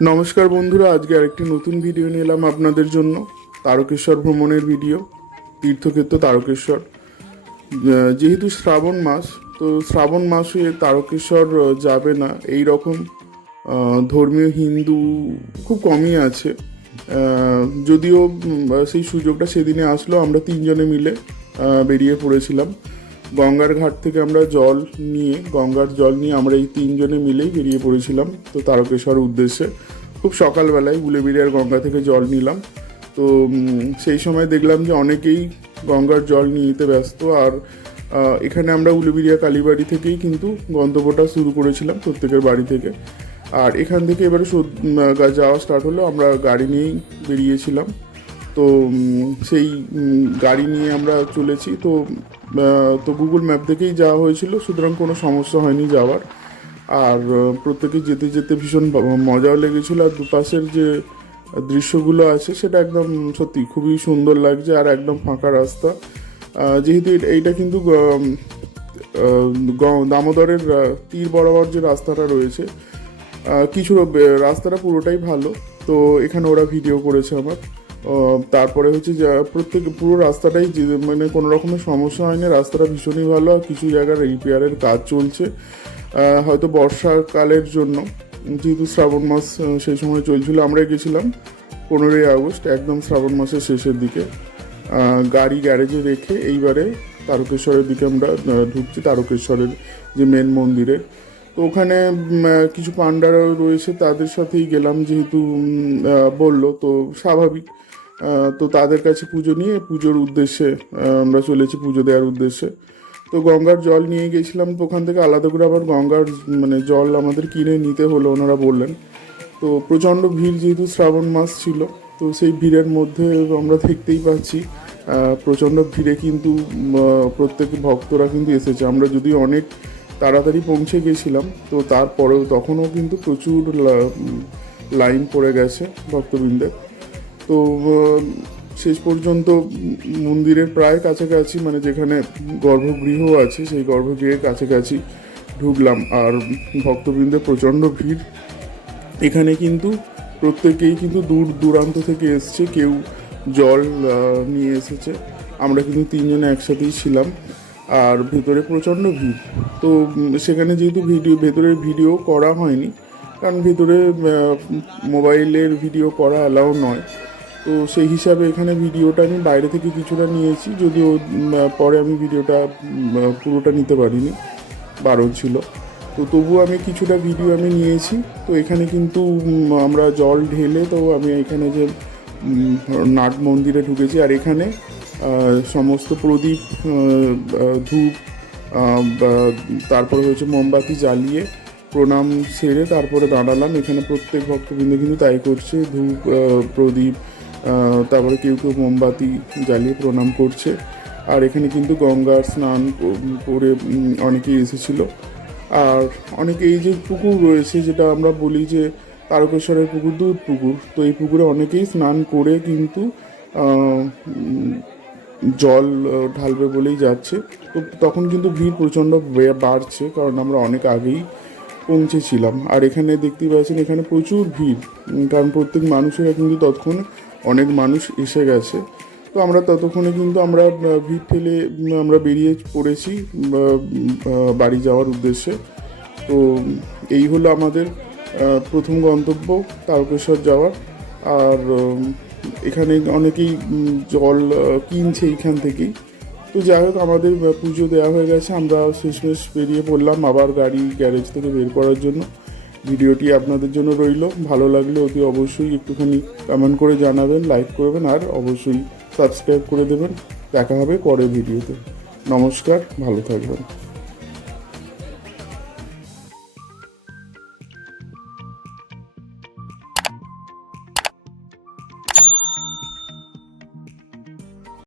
নমস্কার বন্ধুরা, আজকে আরেকটি নতুন ভিডিও নিয়ে এলাম আপনাদের জন্য। তারকেশ্বর ভ্রমণের ভিডিও তীর্থক্ষেত্র তারকেশ্বর। যেহেতু শ্রাবণ মাস, তো শ্রাবণ মাসে তারকেশ্বর যাবে না। এই রকম ধর্মীয় হিন্দু খুব কমই আছে। যদিও সেই সুযোগটা সেদিনে আসলো, আমরা তিনজনে মিলে বেরিয়ে পড়েছিলাম। গঙ্গার ঘাট থেকে আমরা জল নিয়ে, গঙ্গার জল নিয়ে আমরা এই তিনজনে মিলেই বেরিয়ে পড়েছিলাম তো তারকেশ্বর উদ্দেশ্যে। খুব সকালবেলায় উলেবিরিয়ার গঙ্গা থেকে জল নিলাম। তো সেই সময় দেখলাম যে অনেকেই গঙ্গার জল নিয়ে নিতে ব্যস্ত আর এখানে আমরা উলুবিরিয়া কালীবাড়ি থেকেই কিন্তু গন্তব্যটা শুরু করেছিলাম প্রত্যেকের বাড়ি থেকে। আর এখান থেকে এবারে যাওয়া স্টার্ট হলো, আমরা গাড়ি নিয়েই বেরিয়েছিলাম। তো সেই গাড়ি নিয়ে আমরা চলেছি। তো তো গুগল ম্যাপ থেকেই যাওয়া হয়েছিল, সুতরাং কোনো সমস্যা হয়নি যাওয়ার। আর প্রত্যেকে যেতে যেতে ভীষণ মজাও লেগেছিল। আর দুপাশের যে দৃশ্যগুলো আছে, সেটা একদম সত্যি খুবই সুন্দর লাগছে আর একদম ফাঁকা রাস্তা। যেহেতু এইটা কিন্তু দামোদরের তীর বরাবর যে রাস্তাটা রয়েছে কিছু রাস্তাটা পুরোটাই ভালো। তো, এখানে ওরা ভিডিও করেছে আমার। তারপরে হচ্ছে প্রত্যেক পুরো রাস্তাটাই মানে কোনো রকমের সমস্যা হয়নি। রাস্তাটা ভীষণই ভালো আর কিছু জায়গার রিপেয়ারের কাজ চলছে। হয়তো বর্ষাকালের জন্য, যেহেতু শ্রাবণ মাস সেই সময় চলছিল, আমরা গেছিলাম পনেরোই আগস্ট, একদম শ্রাবণ মাসের শেষের দিকে। গাড়ি গ্যারেজে রেখে এইবারে তারকেশ্বরের দিকে আমরা ঢুকছি, তারকেশ্বরের যে মেন মন্দিরের তো ওখানে কিছু পান্ডারা রয়েছে, তাদের সাথেই গেলাম, যেহেতু বলল, তো স্বাভাবিক। তো তাদের কাছে পুজো নিয়ে, পুজোর উদ্দেশ্যে আমরা চলেছি পুজো দেওয়ার উদ্দেশ্যে। তো গঙ্গার জল নিয়ে গেছিলাম তো ওখান থেকে আলাদা করে আবার গঙ্গার মানে জল আমাদের কিনে নিতে হলো ওনারা বললেন। তো প্রচণ্ড ভিড় যেহেতু শ্রাবণ মাস ছিল, তো সেই ভিড়ের মধ্যে আমরা দেখতেই পাচ্ছি প্রচণ্ড ভিড়ে কিন্তু প্রত্যেক ভক্তরা কিন্তু এসেছে। আমরা যদি অনেক তাড়াতাড়ি পৌঁছে গেছিলাম, তো তারপরেও তখনও কিন্তু প্রচুর লাইন পড়ে গেছে ভক্তবৃন্দের। তো শেষ পর্যন্ত মন্দিরের প্রায় কাছাকাছি মানে যেখানে গর্ভগৃহ আছে, সেই গর্ভগৃহের কাছাকাছি ঢুকলাম। আর ভক্তবৃন্দের প্রচণ্ড ভিড়। এখানে কিন্তু প্রত্যেকেই কিন্তু দূর দূরান্ত থেকে এসছে। কেউ জল নিয়ে এসেছে। আমরা কিন্তু তিনজনে একসাথেই ছিলাম। আর ভেতরে প্রচণ্ড ভিড়। তো সেখানে যেহেতু ভিডিও ভেতরের ভিডিও করা হয়নি, কারণ ভেতরে মোবাইলের ভিডিও করা অ্যালাউ নয়। তো সেই হিসাবে এখানে ভিডিওটা আমি বাইরে থেকে কিছুটা নিয়েছি, যদিও পরে আমি ভিডিওটা পুরোটা নিতে পারিনি, বারণ ছিল। তো তবুও আমি কিছুটা ভিডিও আমি নিয়েছি। তো এখানে কিন্তু আমরা জল ঢেলে তো আমি এখানে যে নাট মন্দিরে ঢুকেছি। আর এখানে সমস্ত প্রদীপ ধূপ তারপরে হচ্ছে মোমবাতি জ্বালিয়ে প্রণাম সেরে তারপরে দাঁড়ালাম। এখানে প্রত্যেক ভক্তবৃন্দ কিন্তু তাই করছে। ধূপ প্রদীপ তারপরে কেউ কেউ মোমবাতি জ্বালিয়ে প্রণাম করছে। আর এখানে কিন্তু গঙ্গার স্নান করে অনেকেই এসেছিল। আর অনেকে এই যে পুকুর রয়েছে, যেটা আমরা বলি যে তারকেশ্বরের পুকুর, দুধ পুকুর। তো এই পুকুরে অনেকেই স্নান করে কিন্তু জল ঢালবে বলেই যাচ্ছে। তো তখন কিন্তু ভিড় প্রচণ্ড বাড়ছে, কারণ আমরা অনেক আগেই পৌঁছেছিলাম। আর এখানে দেখতেই পাচ্ছেন, এখানে প্রচুর ভিড়। কারণ প্রত্যেক মানুষেরা কিন্তু ততক্ষণ অনেক মানুষ এসে গেছে। তো আমরা ততক্ষণে কিন্তু আমরা ভিড় ঠেলে আমরা বেরিয়ে পড়েছি বাড়ি যাওয়ার উদ্দেশ্যে। তো এই হলো আমাদের প্রথম গন্তব্য, তারকেশ্বর যাওয়ার। আর এখানে অনেকেই জল কিনছে এইখান থেকেই। তো যাই হোক, আমাদের পুজো দেওয়া হয়ে গেছে। আমরা শেষমেশ বেরিয়ে পড়লাম আবার গাড়ি গ্যারেজ থেকে বের করার জন্য। ভিডিওটি আপনাদের জন্য রইল। ভালো লাগলে অতি অবশ্যই একটুখানি কমেন্ট করে জানাবেন লাইক করবেন, আর অবশ্যই সাবস্ক্রাইব করে দেবেন। দেখা হবে পরের ভিডিওতে। নমস্কার, ভালো থাকবেন।